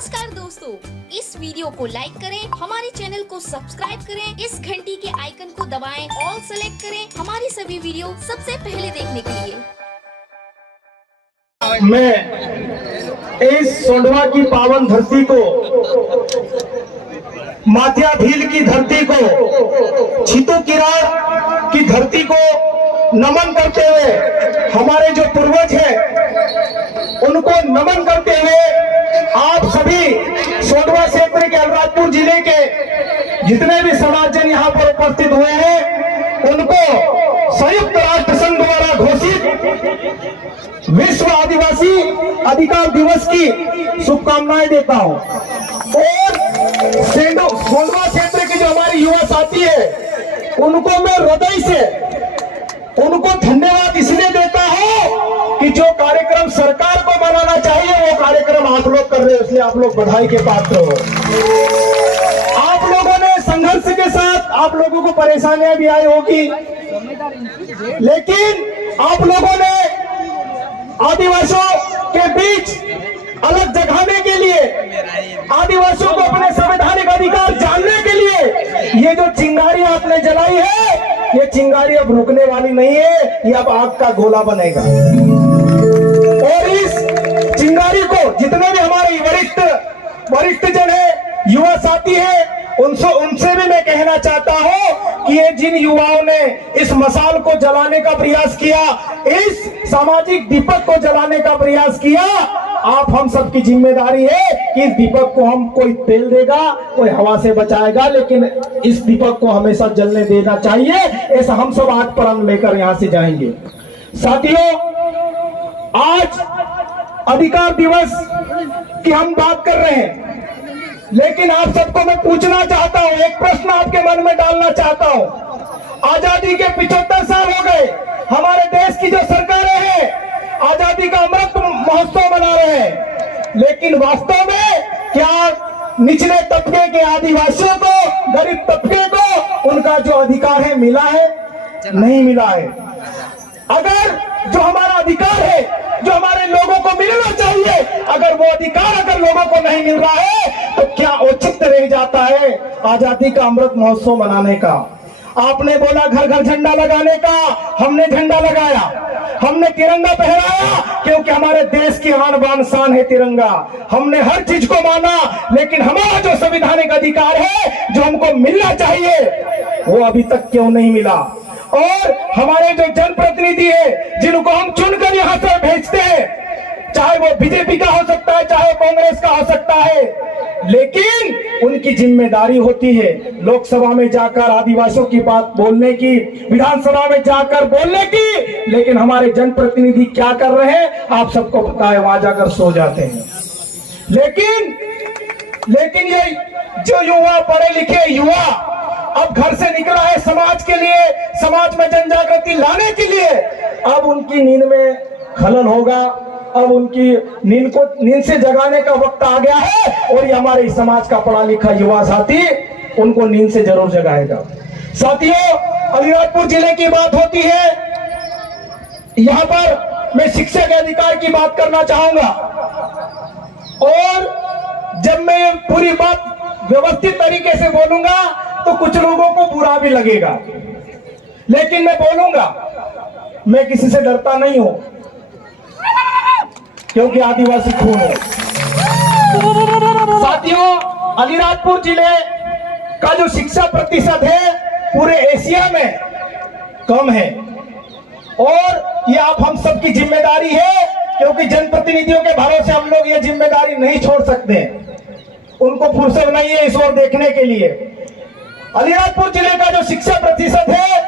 नमस्कार दोस्तों, इस वीडियो को लाइक करें, हमारे चैनल को सब्सक्राइब करें, इस घंटी के आइकन को दबाएं, ऑल सेलेक्ट करें हमारी सभी वीडियो सबसे पहले देखने के लिए। मैं इस सोंडवा की पावन धरती को, माथिया भील की धरती को, छितू किरार की धरती को नमन करते हुए, हमारे जो पूर्वज हैं उनको नमन करते हुए, आप सभी सोंडवा क्षेत्र के अनुरागपुर जिले के जितने भी समाजजन यहाँ पर उपस्थित हुए हैं, उनको संयुक्त राष्ट्र संघ द्वारा घोषित विश्व आदिवासी अधिकार दिवस की शुभकामनाएं देता हूं। और सोंडवा क्षेत्र के जो हमारे युवा साथी है, उनको मैं हृदय से उनको धन्यवाद इसलिए देता हूं कि जो कार्यक्रम सरकार को बनाना चाहिए वो कार्यक्रम आप लोग कर रहे हो, इसलिए आप लोग बधाई के पात्र हो। आप लोगों ने संघर्ष के साथ, आप लोगों को परेशानियां भी आई होगी, लेकिन आप लोगों ने आदिवासियों के बीच अलग जगाने के लिए, आदिवासियों को अपने संवैधानिक अधिकार जानने के लिए ये जो चिंगारी आपने जलाई है, ये चिंगारी अब रुकने वाली नहीं है, ये अब आग का गोला बनेगा। और इस चिंगारी को जितने भी हमारे वरिष्ठ जन है, युवा साथी है, उनसे भी मैं कहना चाहता हूं कि ये जिन युवाओं ने इस मसाल को जलाने का प्रयास किया, इस सामाजिक दीपक को जलाने का प्रयास किया, आप हम सब की जिम्मेदारी है कि इस दीपक को हम, कोई तेल देगा, कोई हवा से बचाएगा, लेकिन इस दीपक को हमेशा जलने देना चाहिए। ऐसा हम सब आज प्रण लेकर यहां से जाएंगे। साथियों, आज अधिकार दिवस की हम बात कर रहे हैं, लेकिन आप सबको मैं पूछना चाहता हूं, एक प्रश्न आपके मन में डालना चाहता हूं। आजादी के 75 साल हो गए, हमारे देश की जो सरकारें हैं आजादी का अमृत महोत्सव मना रहे हैं, लेकिन वास्तव में क्या निचले तबके के आदिवासियों को, गरीब तबके को उनका जो अधिकार है मिला है? नहीं मिला है। अगर जो हमारा अधिकार है, जो हमारे लोगों को मिलना चाहिए, अगर वो अधिकार अगर लोगों को नहीं मिल रहा है, तो क्या औचित्य रह जाता है आजादी का अमृत महोत्सव मनाने का? आपने बोला घर घर झंडा लगाने का, हमने झंडा लगाया, हमने तिरंगा पहराया, क्योंकि हमारे देश की आन बान शान है तिरंगा। हमने हर चीज को माना, लेकिन हमारा जो संवैधानिक अधिकार है, जो हमको मिलना चाहिए, वो अभी तक क्यों नहीं मिला? और हमारे जो जनप्रतिनिधि है, जिनको हम चुनकर यहाँ से भेजते हैं, चाहे वो बीजेपी का हो सकता है, चाहे कांग्रेस का हो सकता है, लेकिन उनकी जिम्मेदारी होती है लोकसभा में जाकर आदिवासियों की बात बोलने की, विधानसभा में जाकर बोलने की, लेकिन हमारे जनप्रतिनिधि क्या कर रहे हैं आप सबको पता है, वहां जाकर सो जाते हैं। लेकिन ये जो युवा, पढ़े लिखे युवा अब घर से निकला है समाज के लिए, समाज में जन जागृति लाने के लिए, अब उनकी नींद में खलल होगा, अब उनकी नींद से जगाने का वक्त आ गया है, और ये हमारे समाज का पढ़ा लिखा युवा साथी उनको नींद से जरूर जगाएगा। साथियों, अलीराजपुर जिले की बात होती है, यहाँ पर मैं शिक्षा के अधिकार की बात करना चाहूंगा, और जब मैं पूरी बात व्यवस्थित तरीके से बोलूंगा तो कुछ लोगों को बुरा भी लगेगा, लेकिन मैं बोलूंगा, मैं किसी से डरता नहीं हूं, क्योंकि आदिवासी खून है। साथियों, अलीराजपुर जिले का जो शिक्षा प्रतिशत है पूरे एशिया में कम है, और ये आप हम सब की जिम्मेदारी है, क्योंकि जनप्रतिनिधियों के भरोसे हम लोग ये जिम्मेदारी नहीं छोड़ सकते, उनको फुर्सत नहीं है इस ओर देखने के लिए। अलीराजपुर जिले का जो शिक्षा प्रतिशत है,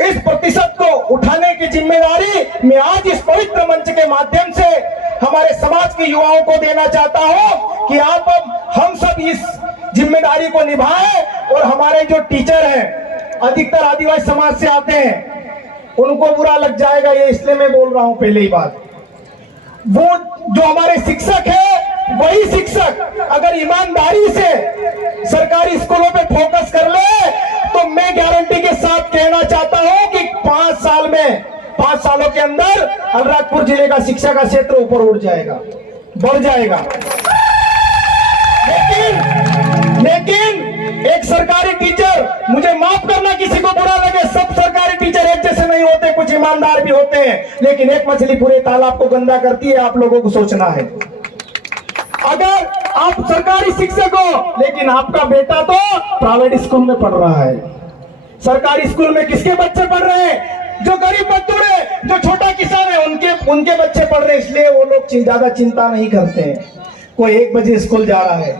इस प्रतिशत को उठाने की जिम्मेदारी मैं आज इस पवित्र मंच के माध्यम से हमारे समाज के युवाओं को देना चाहता हूं कि आप हम सब इस जिम्मेदारी को निभाएं। और हमारे जो टीचर हैं, अधिकतर आदिवासी समाज से आते हैं, उनको बुरा लग जाएगा, ये इसलिए मैं बोल रहा हूं पहले ही बात। वो जो हमारे शिक्षक है, वही शिक्षक अगर ईमानदारी से सरकारी स्कूलों पे फोकस कर ले, तो मैं गारंटी के साथ कहना चाहता हूं कि 5 सालों के अंदर अनुरागपुर जिले का शिक्षा का क्षेत्र ऊपर उठ जाएगा, बढ़ जाएगा। लेकिन एक सरकारी टीचर, मुझे माफ करना किसी को बुरा लगे, सब सरकारी टीचर एक जैसे नहीं होते, कुछ ईमानदार भी होते हैं, लेकिन एक मछली पूरे तालाब को गंदा करती है, आप लोगों को सोचना है। अगर आप सरकारी शिक्षक हो, लेकिन आपका बेटा तो प्राइवेट स्कूल में पढ़ रहा है, सरकारी स्कूल में किसके बच्चे पढ़ रहे हैं? जो गरीब मजदूर है, जो छोटा किसान है, उनके बच्चे पढ़ रहे हैं, इसलिए वो लोग ज्यादा चिंता नहीं करते हैं। कोई 1 बजे स्कूल जा रहा है,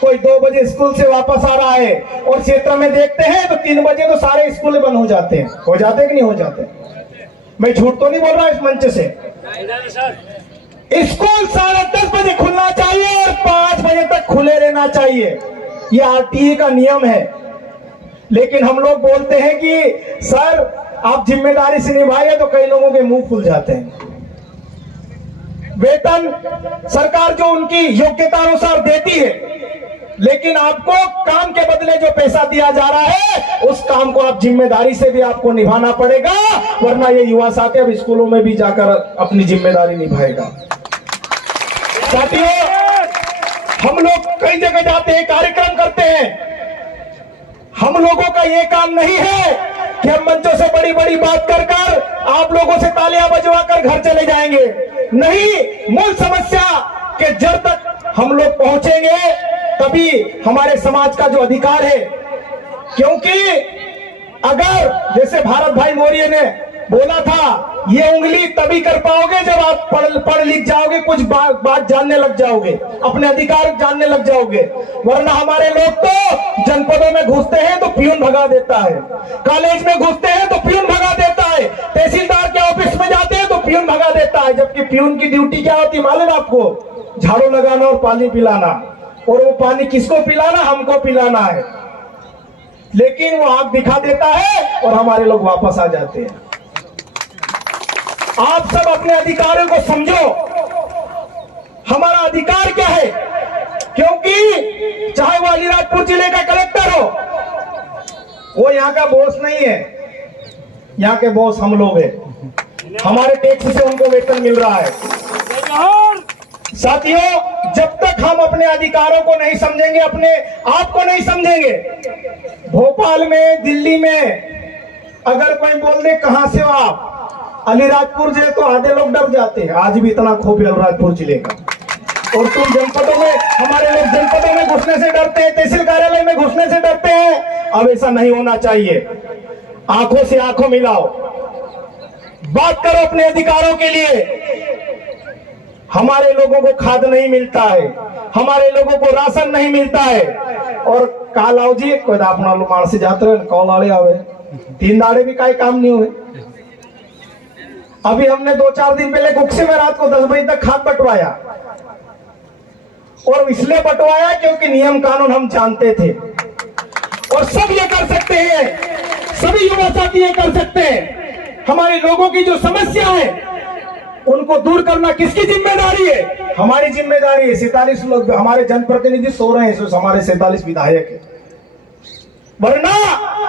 कोई 2 बजे स्कूल से वापस आ रहा है, और क्षेत्र में देखते हैं तो 3 बजे तो सारे स्कूल बंद हो जाते हैं। हो जाते कि नहीं हो जाते? मैं झूठ तो नहीं बोल रहा इस मंच से। स्कूल 10:30 बजे खुलना चाहिए और 5 बजे तक खुले रहना चाहिए, ये आरटीई का नियम है। लेकिन हम लोग बोलते हैं कि सर आप जिम्मेदारी से निभाइए, तो कई लोगों के मुंह खुल जाते हैं। वेतन सरकार जो उनकी योग्यता अनुसार देती है, लेकिन आपको काम के बदले जो पैसा दिया जा रहा है, उस काम को आप जिम्मेदारी से भी आपको निभाना पड़ेगा, वरना ये युवा साथी अब स्कूलों में भी जाकर अपनी जिम्मेदारी निभाएगा। साथियों, हम लोग कई जगह जाते हैं, कार्यक्रम करते हैं, हम लोगों का ये काम नहीं है कि हम मंचों से बड़ी बड़ी बात कर कर आप लोगों से तालियां बजवा कर घर चले जाएंगे। नहीं, मूल समस्या के जड़ तक हम लोग पहुंचेंगे, तभी हमारे समाज का जो अधिकार है। क्योंकि अगर जैसे भारत भाई मौर्य ने बोला था, ये उंगली तभी कर पाओगे जब आप पढ़ लिख जाओगे, कुछ बात जानने लग जाओगे, अपने अधिकार जानने लग जाओगे, वरना हमारे लोग तो जनपदों में घुसते हैं तो पियून भगा देता है, कॉलेज में घुसते हैं तो पियून भगा देता है, तहसीलदार के ऑफिस में जाते हैं तो पियून भगा देता है। जबकि पियून की ड्यूटी क्या होती है मालूम आपको? झाड़ू लगाना और पानी पिलाना, और वो पानी किसको पिलाना? हमको पिलाना है। लेकिन वो आग दिखा देता है और हमारे लोग वापस आ जाते हैं। आप सब अपने अधिकारों को समझो, हमारा अधिकार क्या है। क्योंकि चाहे वो अलीराजपुर जिले का कलेक्टर हो, वो यहाँ का बॉस नहीं है, यहाँ के बॉस हम लोग हैं, हमारे टैक्स से उनको वेतन मिल रहा है। साथियों, जब तक हम अपने अधिकारों को नहीं समझेंगे, अपने आप को नहीं समझेंगे, भोपाल में, दिल्ली में अगर कोई बोल दे कहां से हो आप, अलीराजपुर जिले, तो आधे लोग डर जाते हैं। आज भी इतना खौफ है अलीराजपुर जिले का। और तुम जनपदों में, हमारे लोग जनपदों में घुसने से डरते हैं, तहसील कार्यालय में घुसने से डरते हैं। अब ऐसा नहीं होना चाहिए। आंखों से आंखों मिलाओ, बात करो अपने अधिकारों के लिए। हमारे लोगों को खाद नहीं मिलता है, हमारे लोगों को राशन नहीं मिलता है। और कालाओ जी कोई अपना मार से जाते रहे, कॉल आड़े आवे, 3 दाड़े भी कई काम नहीं हुए। अभी हमने 2-4 दिन पहले गुक्से में रात को 10 बजे तक खाद बंटवाया, और इसलिए बंटवाया क्योंकि नियम कानून हम जानते थे। और सब ये कर सकते हैं, सभी युवा साथी ये कर सकते हैं। हमारे लोगों की जो समस्या है उनको दूर करना किसकी जिम्मेदारी है? हमारी जिम्मेदारी है। 47 लोग हमारे जनप्रतिनिधि सो रहे हैं, हमारे 47 विधायक है। वरना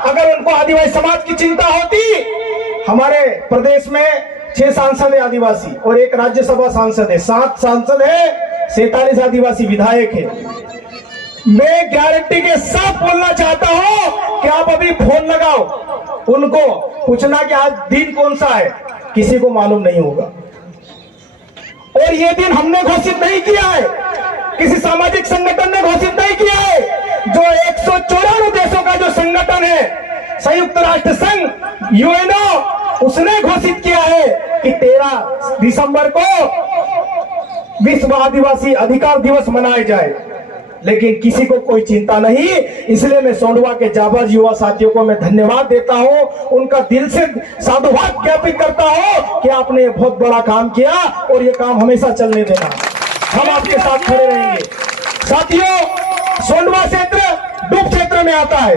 अगर उनको आदिवासी समाज की चिंता होती, हमारे प्रदेश में 6 सांसद है आदिवासी और 1 राज्यसभा सांसद है, 7 सांसद है, 47 आदिवासी विधायक है। मैं गारंटी के साथ बोलना चाहता हूं कि आप अभी फोन लगाओ, उनको पूछना कि आज दिन कौन सा है, किसी को मालूम नहीं होगा। और ये दिन हमने घोषित नहीं किया है, किसी सामाजिक संगठन ने घोषित नहीं किया है। जो 194 देशों का जो संगठन है, संयुक्त राष्ट्र संघ, यूएनओ, उसने घोषित किया है कि 13 दिसंबर को विश्व आदिवासी अधिकार दिवस मनाया जाए। लेकिन किसी को कोई चिंता नहीं। इसलिए मैं सोंडवा के जाबाज युवा साथियों को मैं धन्यवाद देता हूं, उनका दिल से साधुवाद ज्ञापित करता हूं कि आपने बहुत बड़ा काम किया और ये काम हमेशा चलने देना, हम आपके साथ खड़े रहेंगे। साथियों, सोंडवा क्षेत्र डूब क्षेत्र में आता है।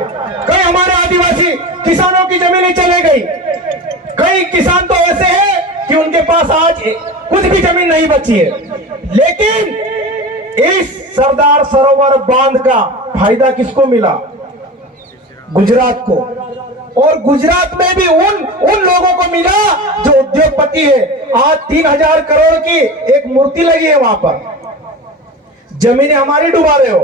कई हमारे आदिवासी किसानों की जमीनें चले गई, कई किसान तो ऐसे हैं कि उनके पास आज कुछ भी जमीन नहीं बची है। लेकिन इस सरदार सरोवर बांध का फायदा किसको मिला? गुजरात को। और गुजरात में भी उन लोगों को मिला जो उद्योगपति है। आज 3000 करोड़ की एक मूर्ति लगी है वहां पर। जमीनें हमारी डुबा रहे हो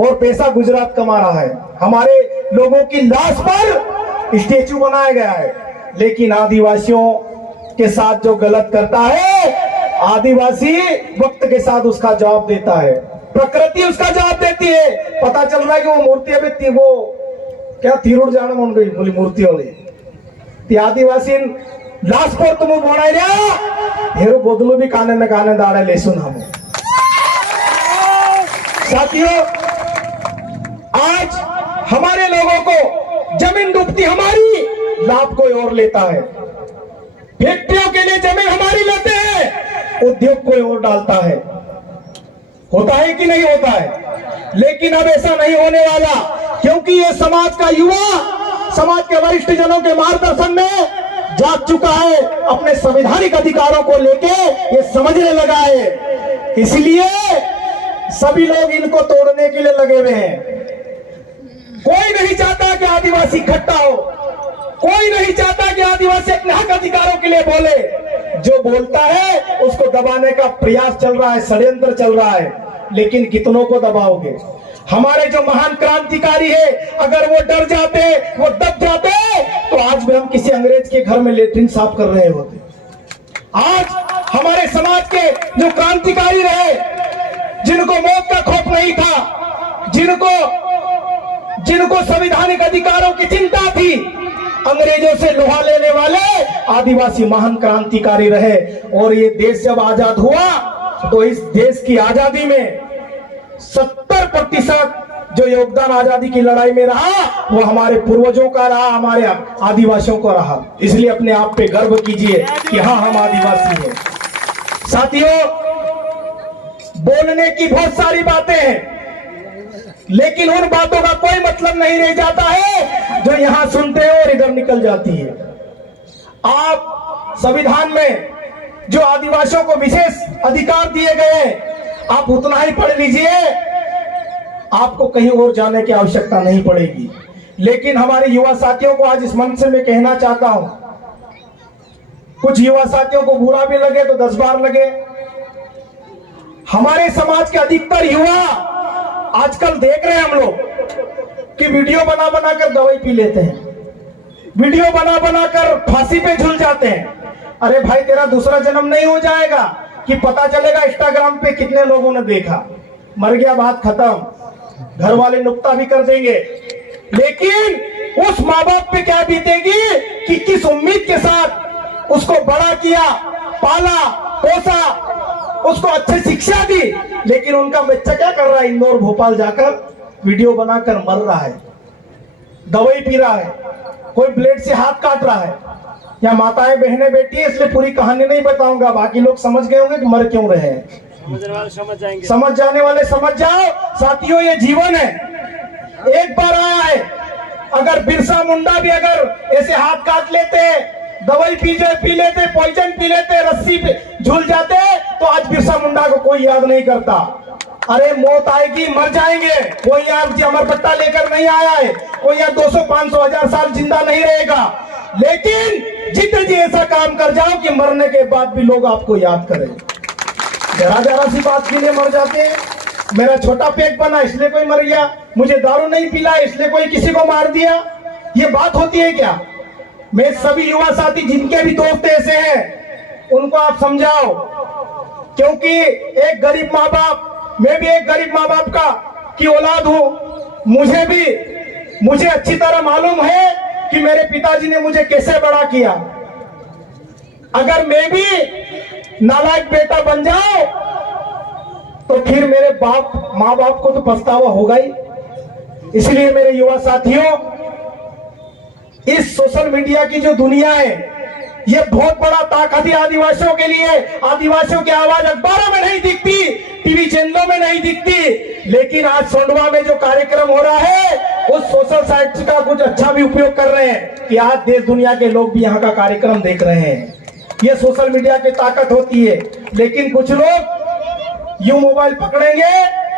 और पैसा गुजरात कमा रहा है। हमारे लोगों की लाश पर स्टेचू बनाया गया है, लेकिन आदिवासियों के साथ जो गलत करता है, आदिवासी वक्त के साथ उसका जवाब देता है, प्रकृति उसका जवाब देती है। पता चल रहा है कि वो मूर्ति अभी वो क्या तीरुड़ जाने मन गई बोली मूर्ति वाली आदिवासी लास्ट पर तुम बोला हेरो बदलू भी काने न काने दाड़े ले सुन हम। साथियों, आज हमारे लोगों को जमीन डूबती हमारी, लाभ कोई और लेता है। फैक्ट्रियों के लिए जमीन हमारी लेते हैं, उद्योग कोई और डालता है। होता है कि नहीं होता है? लेकिन अब ऐसा नहीं होने वाला, क्योंकि ये समाज का युवा समाज के वरिष्ठ जनों के मार्गदर्शन में जाग चुका है, अपने संवैधानिक अधिकारों को लेके ये समझने लगा है। इसलिए सभी लोग इनको तोड़ने के लिए लगे हुए हैं। कोई नहीं चाहता कि आदिवासी इकट्ठा हो, कोई नहीं चाहता कि आदिवासी अपने हक अधिकारों के लिए बोले। जो बोलता है उसको दबाने का प्रयास चल रहा है, षड्यंत्र चल रहा है। लेकिन कितनों को दबाओगे? हमारे जो महान क्रांतिकारी है, अगर वो डर जाते, वो दब जाते, तो आज भी हम किसी अंग्रेज के घर में लेटरिन साफ कर रहे होते। आज हमारे समाज के जो क्रांतिकारी रहे, जिनको मौत का खौफ नहीं था, जिनको संवैधानिक अधिकारों की चिंता थी, अंग्रेजों से लोहा लेने वाले आदिवासी महान क्रांतिकारी रहे। और ये देश जब आजाद हुआ तो इस देश की आजादी में 70% जो योगदान आजादी की लड़ाई में रहा, वो हमारे पूर्वजों का रहा, हमारे आदिवासियों का रहा। इसलिए अपने आप पे गर्व कीजिए कि हाँ, हम आदिवासी हैं। साथियों, बोलने की बहुत सारी बातें हैं, लेकिन उन बातों का कोई मतलब नहीं रह जाता है जो यहां सुनते हैं और इधर निकल जाती है। आप संविधान में जो आदिवासियों को विशेष अधिकार दिए गए हैं, आप उतना ही पढ़ लीजिए, आपको कहीं और जाने की आवश्यकता नहीं पड़ेगी। लेकिन हमारे युवा साथियों को आज इस मंच से मैं कहना चाहता हूं, कुछ युवा साथियों को बुरा भी लगे तो 10 बार लगे। हमारे समाज के अधिकतर युवा आजकल देख रहे हैं हम लोग कि वीडियो बना बना कर दवाई पी लेते हैं, वीडियो बना बना कर फांसी पे झूल जाते हैं। अरे भाई, तेरा दूसरा जन्म नहीं हो जाएगा कि पता चलेगा इंस्टाग्राम पे कितने लोगों ने देखा, मर गया, बात खत्म, घर वाले नुक्ता भी कर देंगे। लेकिन उस माँ बाप पे क्या बीतेगी कि किस उम्मीद के साथ उसको बड़ा किया, पाला पोसा, उसको अच्छी शिक्षा दी, लेकिन उनका बच्चा क्या कर रहा है? इंदौर भोपाल जाकर वीडियो बनाकर मर रहा है, दवाई पी रहा है, कोई ब्लेड से हाथ काट रहा है। या माताएं बहनें बेटी है, इसलिए पूरी कहानी नहीं बताऊंगा, बाकी लोग समझ गए होंगे कि मर क्यों रहे हैं। समझ जाने वाले समझ जाओ। साथियों, ये जीवन है, एक बार आया है। अगर बिरसा मुंडा भी अगर ऐसे हाथ काट लेते, दवाई पी लेते, पॉइजन पी लेते, रस्सी पे झूल जाते, तो आज बिरसा मुंडा को कोई याद नहीं करता। अरे मौत आएगी, मर जाएंगे, कोई यहाँ अमर पट्टा लेकर नहीं आया है, कोई यहाँ 200, 500, 1000 साल जिंदा नहीं रहेगा। लेकिन जितने जी ऐसा काम कर जाओ कि मरने के बाद भी लोग आपको याद करें। जरा सी बात के लिए मर जाते हैं। मेरा छोटा पेट बना इसलिए कोई मर गया, मुझे दारू नहीं पिला इसलिए कोई किसी को मार दिया, ये बात होती है क्या? मैं सभी युवा साथी जिनके भी दोस्त ऐसे हैं, उनको आप समझाओ, क्योंकि एक गरीब माँ बाप, मैं भी एक गरीब माँ बाप का की औलाद हूं। मुझे अच्छी तरह मालूम है कि मेरे पिताजी ने मुझे कैसे बड़ा किया। अगर मैं भी नालायक बेटा बन जाऊं तो फिर मेरे माँ बाप को तो पछतावा होगा ही। इसलिए मेरे युवा साथियों, इस सोशल मीडिया की जो दुनिया है, ये बहुत बड़ा ताकत है आदिवासियों के लिए। आदिवासियों की आवाज अखबारों में नहीं दिखती, टीवी चैनलों में नहीं दिखती, लेकिन आज सोंडवा में जो कार्यक्रम हो रहा है, उस सोशल साइट का कुछ अच्छा भी उपयोग कर रहे हैं कि आज देश दुनिया के लोग भी यहाँ का कार्यक्रम देख रहे हैं। ये सोशल मीडिया की ताकत होती है। लेकिन कुछ लोग यूं मोबाइल पकड़ेंगे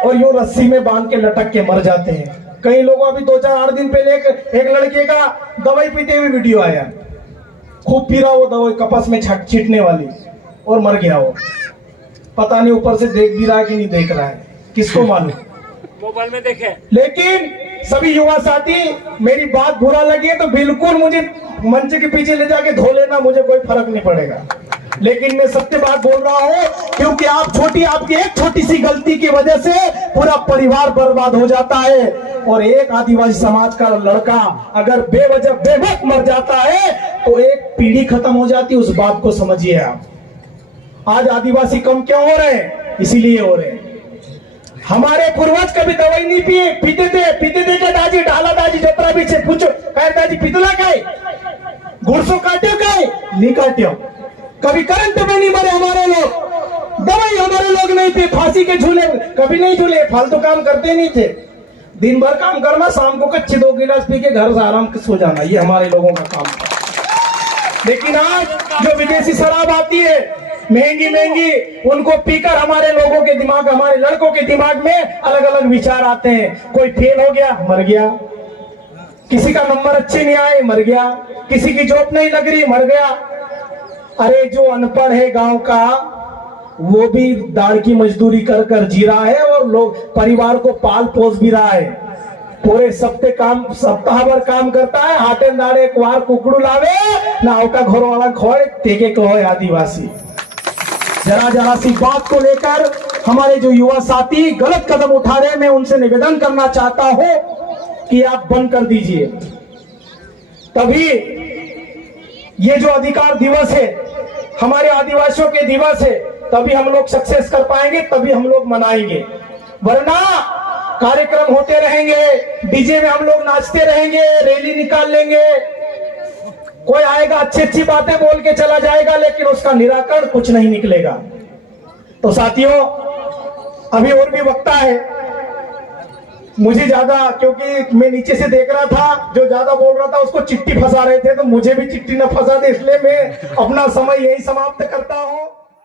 और यूं रस्सी में बांध के लटक के मर जाते हैं। कई लोगों, अभी 2-4-8 दिन पहले एक लड़के का दवाई पीते हुए वीडियो आया, खूब पी रहा वो दवाई कपस में छींटने वाली, और मर गया वो। पता नहीं ऊपर से देख भी रहा है कि नहीं देख रहा है। किसको मालूम, मोबाइल में देखे। लेकिन सभी युवा साथी मेरी बात बुरा लगी है तो बिल्कुल मुझे मंच के पीछे ले जाके धो लेना, मुझे कोई फर्क नहीं पड़ेगा। लेकिन मैं सत्य बात बोल रहा हूँ, क्योंकि आपकी एक छोटी सी गलती की वजह से पूरा परिवार बर्बाद हो जाता है। और एक आदिवासी समाज का लड़का अगर बेवजह बेवक्त मर जाता है तो एक पीढ़ी खत्म हो जाती है, उस बात को समझिए आप। आज आदिवासी कम क्यों हो रहे हैं? इसीलिए हो रहे हैं। हमारे पूर्वज कभी दवाई नहीं पीते थे क्या दाजी? डाला दाजी जोतरा भी से पूछो, कहे दाजी पितला काय गुड़सो काट्यो काय नहीं काट्यो। कभी करंट में नहीं मरे हमारे लोग, दवाई हमारे लोग नहीं पी, फांसी के झूले कभी नहीं झूले, फालतू काम करते नहीं थे। दिन भर काम करना, शाम को कच्चे 2 गिलास पी के घर से आराम से सो जाना, ये हमारे लोगों का काम था। लेकिन आज जो विदेशी शराब आती है महंगी, उनको पीकर हमारे लोगों के दिमाग, हमारे लड़कों के दिमाग में अलग अलग विचार आते हैं। कोई फेल हो गया, मर गया, किसी का नंबर अच्छे नहीं आए, मर गया, किसी की जॉब नहीं लग रही, मर गया। अरे जो अनपढ़ है गांव का, वो भी दाढ़ की मजदूरी कर कर जी रहा है और लोग परिवार को पाल पोस भी रहा है। पूरे सप्ताह भर काम करता है, हाटे दाड़े कुआर कुकड़ू लावे ना, का घर वाला खोए तेके कहो आदिवासी। जरा सी बात को लेकर हमारे जो युवा साथी गलत कदम उठा रहे हैं, मैं उनसे निवेदन करना चाहता हूं कि आप बंद कर दीजिए। तभी ये जो अधिकार दिवस है, हमारे आदिवासियों के दिवस है, तभी हम लोग सक्सेस कर पाएंगे, तभी हम लोग मनाएंगे। वरना कार्यक्रम होते रहेंगे, डीजे में हम लोग नाचते रहेंगे, रैली निकाल लेंगे, कोई आएगा अच्छी बातें बोल के चला जाएगा, लेकिन उसका निराकरण कुछ नहीं निकलेगा। तो साथियों, अभी और भी वक्ता है, मुझे ज्यादा, क्योंकि मैं नीचे से देख रहा था, जो ज्यादा बोल रहा था उसको चिट्ठी फंसा रहे थे, तो मुझे भी चिट्ठी न फंसा दे, इसलिए मैं अपना समय यही समाप्त करता हूं।